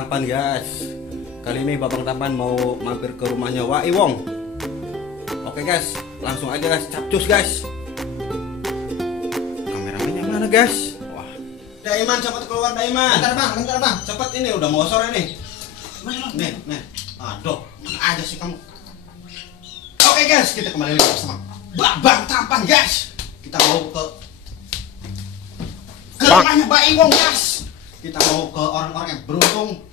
Tampan guys. Kali ini Babang Tampan mau mampir ke rumahnya Wak Iwong. Oke guys, langsung aja guys, capcus guys. Kameramennya mana guys? Wah, Daiman cepat keluar Daiman. Bentar bang. Cepat ini udah mau sore nih. Nih. Aduh, mana aja sih kamu? Oke guys, kita kembali lagi bersama Babang Tampan guys. Kita mau ke rumahnya Wak Iwong guys. Kita mau ke orang-orang yang beruntung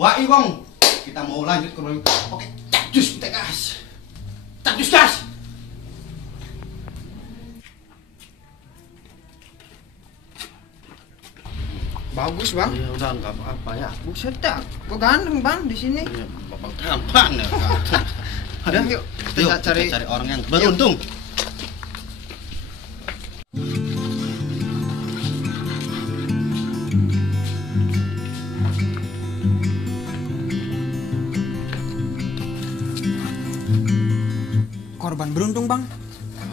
Wak Iwong. Kita mau lanjut ke rumah. Oke, capcus kita guys. Capcus guys. Bagus bang. Ya udah nggak apa-apa ya. Buset dah, kok ganteng bang di sini. Ya, Babang Tampan ya. Udah yuk, kita cari orang yang beruntung. korban beruntung bang.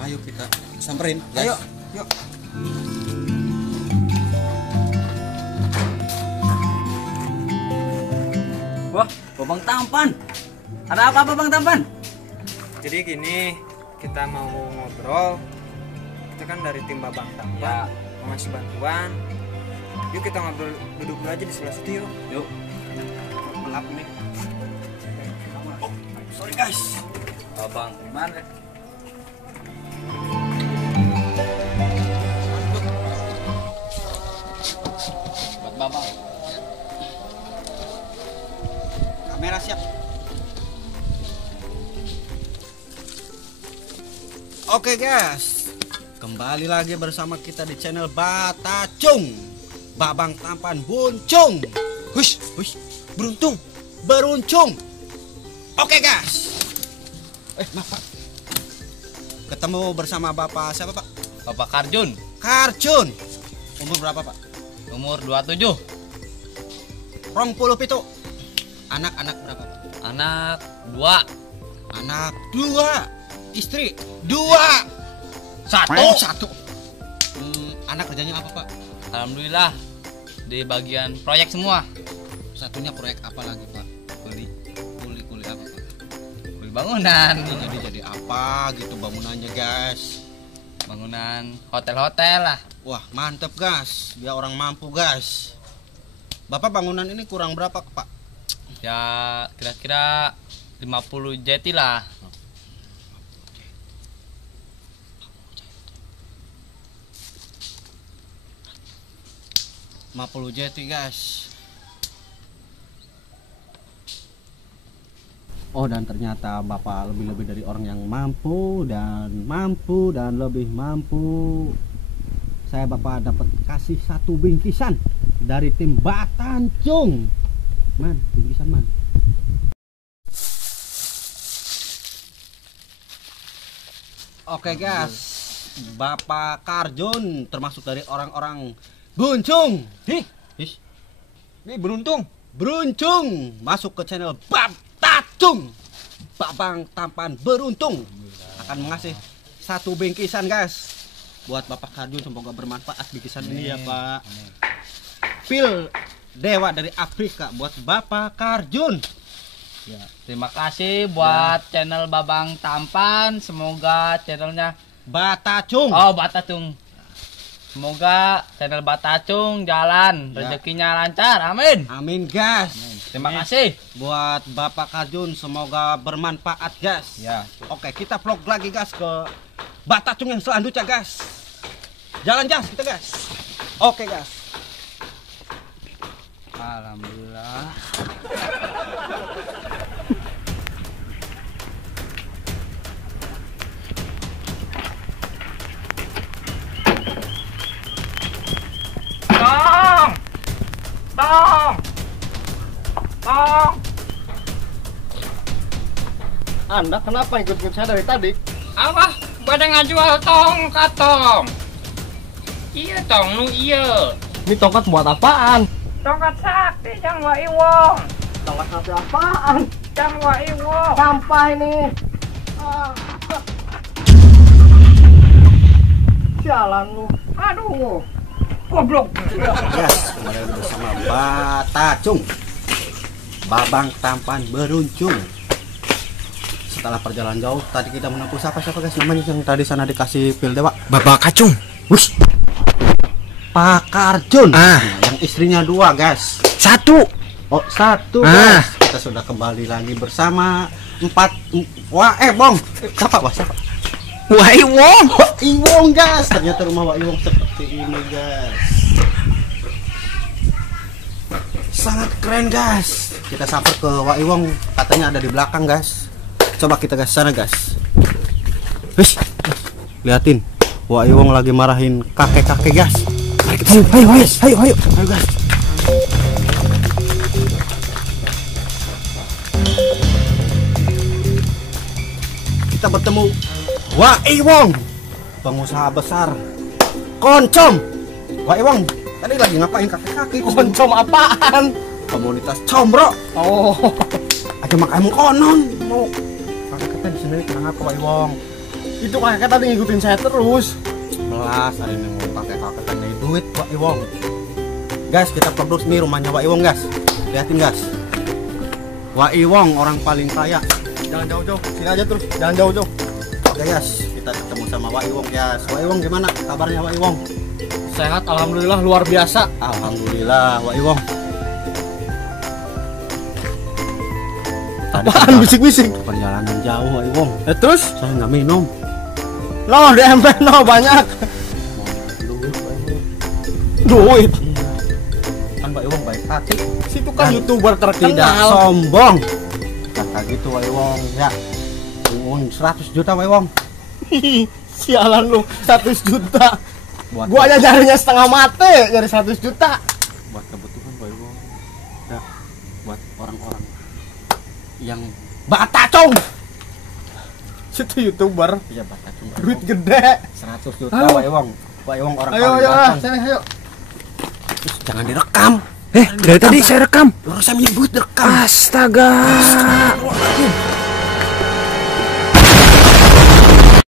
Ayo kita samperin. Ayo, yuk. Wah, Babang Tampan. Ada apa Babang Tampan? Jadi gini, kita mau ngobrol. Kita kan dari tim Babang Tampan, Ya. mau ngasih bantuan. Yuk kita ngobrol, duduk dulu aja di sebelah situ yuk. Yuk. Gelap nih. Oh, sorry guys. Babang, gimana? Buat Babang. Kamera siap. Oke guys, kembali lagi bersama kita di channel Batacung. Babang Tampan Buncung. Hush, beruntung. Oke guys. Maaf Pak. Ketemu bersama Bapak siapa Pak? Bapak Karjun, Karjun. Umur berapa Pak? umur 27. 27. Anak-anak berapa Pak? Anak 2. Anak 2. Istri 2. 1. Anak kerjanya apa Pak? Alhamdulillah di bagian proyek semua. Satunya proyek apa lagi Pak? Kuli apa Pak? Beli bangunan, Jadi apa gitu bangunannya guys? bangunan hotel-hotel lah. Wah mantep guys, dia orang mampu guys. Bapak bangunan ini kurang berapa Pak? Ya kira-kira 50 jeti lah. 50 jeti guys. Oh dan ternyata Bapak lebih dari orang yang mampu dan lebih mampu. Saya Bapak dapat kasih satu bingkisan dari tim Batacung. Man, bingkisan man. Oke guys, Bapak Karjun termasuk dari orang-orang Buncung. Ini beruntung. Beruntung masuk ke channel Batacung. Babang Tampan beruntung akan mengasih satu bingkisan guys buat Bapak Karjun. Semoga bermanfaat bingkisan ini ya Pak. Pil dewa dari Afrika buat Bapak Karjun. Ya, terima kasih buat channel Babang Tampan. Semoga channelnya Batacung. Batacung. Semoga channel Batacung jalan, rezekinya lancar. Amin. Amin guys. Terima kasih Buat Bapak Karjun semoga bermanfaat guys. ya. Oke, kita vlog lagi guys ke Batacung yang selanjutnya guys. Jalan jas kita guys. Oke guys. Alhamdulillah. Tong. Anda kenapa ikut-ikut saya dari tadi? Apa? Pada ngajual tongkat tong. Iya tong, nu iya. Ini tongkat buat apaan? Tongkat sakti Jang Wak Iwong. Tongkat sapi apaan? Jang Wak Iwong. Sampah ini. Sialan lu. Aduh. Goblok. Yes, kembali bersama Batacung. Babang Tampan Beruncung. Setelah perjalanan jauh, tadi kita menempuh siapa guys namanya yang tadi sana dikasih pil dewa? Bapak Kacung. Wush. Pak Karjun. Ah. Yang istrinya 2 guys. 1. Oh 1 Ah. guys. Kita sudah kembali lagi bersama 4. Wah Bong. Siapa wah siapa? Wah, Iwong. Wah Iwong guys. Ternyata rumah Wak Iwong seperti ini guys. Sangat keren guys. Kita sampai ke Wak Iwong, katanya ada di belakang guys. Coba kita ke sana guys. Wih, liatin. Wak Iwong lagi marahin kakek-kakek guys. Ayo guys. Kita bertemu Wak Iwong, pengusaha besar Koncom. Wak Iwong tadi lagi ngapain kakek-kakek? Koncom apaan? Komunitas combro. Oh, Aja makan konon. Mau kakek-kakek di sini kenapa Wak Iwong? itu kakek tadi ngikutin saya terus. Belas ada yang ngomong kakek-kakek kan dari duit Wak Iwong. Guys, kita produksi nih rumahnya Wak Iwong guys. Liatin guys. Wak Iwong orang paling kaya. Jangan jauh-jauh, sini aja terus. Jangan jauh-jauh. Oke guys, kita ketemu sama Wak Iwong guys. Wak Iwong gimana kabarnya Wak Iwong? Sehat, alhamdulillah, luar biasa. Alhamdulillah Wak Iwong. Tadi Apaan bisik-bisik? perjalanan jauh Wak Iwong. Terus? Saya nggak minum. No, DMP no banyak. Duit. Kan Wak Iwong baik hati. Situ kan Dan YouTuber Tidak terkenal. sombong. Kata gitu Wak Iwong ya. Uang 100 juta Wak Iwong. Sialan lu, 100 juta. Buat Gua aja nyarinya setengah mati, nyari 100 juta. buat kebutuhan Wak Iwong. Ya, buat orang-orang yang Batacong. Situ YouTuber, ya batacung. duit gede. 100 juta Ayo. Wak Iwong. Wak Iwong orang Ayo, paling ayo, ganteng. sini, ayo. Terus jangan direkam. Dari tadi saya rekam. Orang saya menyebut direkam. Astaga. Astagfirullahaladzim.